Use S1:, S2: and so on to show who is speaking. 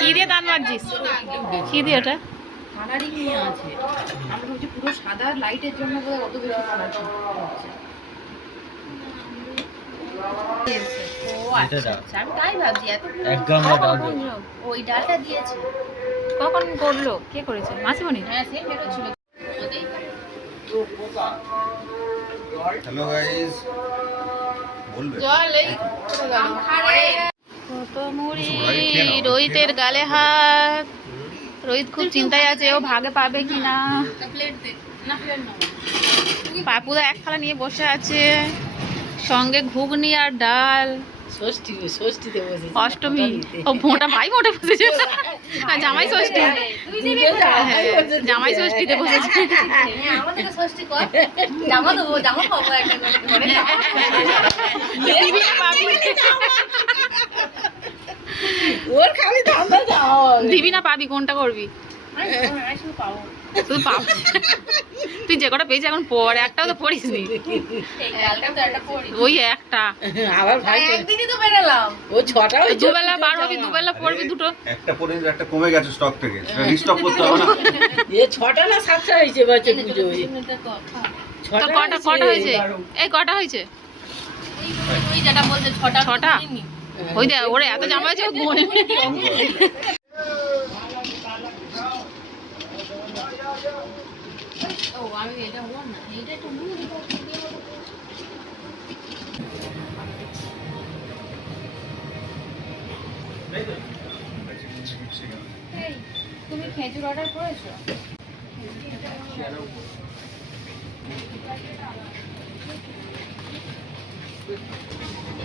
S1: কি দিয়ে দান মারছিস? কি দিয়ে ওটা?
S2: কালারিং নিয়ে আছে। আমি ভাবছি পুরো সাদা লাইটের জন্য অত বেশি কালার ও আচ্ছা আচ্ছা, আমি তাই ভাবছি এত
S3: এক গামলা ডাল
S1: কখন করল?
S2: ওই ডালটা দিয়েছে।
S1: কখন করল? কে করেছে? মাসিমণি?
S2: হ্যাঁ সে বেরোচ্ছিল
S4: হ্যালো গাইস
S1: রোহিতের গালে হাত। রোহিত খুব চিন্তায় আছে ও ভাগে পাবে কি না? পাপুদা এক থালা নিয়ে বসে আছে সঙ্গে ঘুগনি আর ডাল।
S5: ষষ্ঠী ষষ্ঠীতে বসেছি
S1: অষ্টমী। ও মোটা ভাই মোটে বসেছে আর জামাই ষষ্ঠী। হ্যাঁ, জামাই ষষ্ঠীতে বসেছে
S2: হ্যাঁ আমাদেরকে ষষ্ঠী কর। জামা দেবো
S1: না পাবি কোনটা করবি? তুই তুই যে কটা পেয়েছি এখন পর একটাও তো পড়িস নি।
S2: এই ডালটা তো একটা
S1: ওই একটা।
S5: আবার ভাই
S2: একদিনই তো বেরোলাম
S5: ও ছটা
S1: দুবেলা বার হবি দুবেলা পড়বি দুটো?
S4: একটা পরে একটা কমে গেছে স্টক থেকে। রিস্টক করতে হবে না।
S5: এ ছটা না সাতটা হয়েছে বাচ্চা পুজো
S1: কটা কটা হয়েছে? এই কটা হয়েছে?
S2: ওই যেটা বলছে ছটা
S1: ছটা? ওই দে ওরে এত জামা হয়েছে
S2: আমি এটা হল না এইটা একটু তুমি খেজুর অর্ডার করেছ Thank you.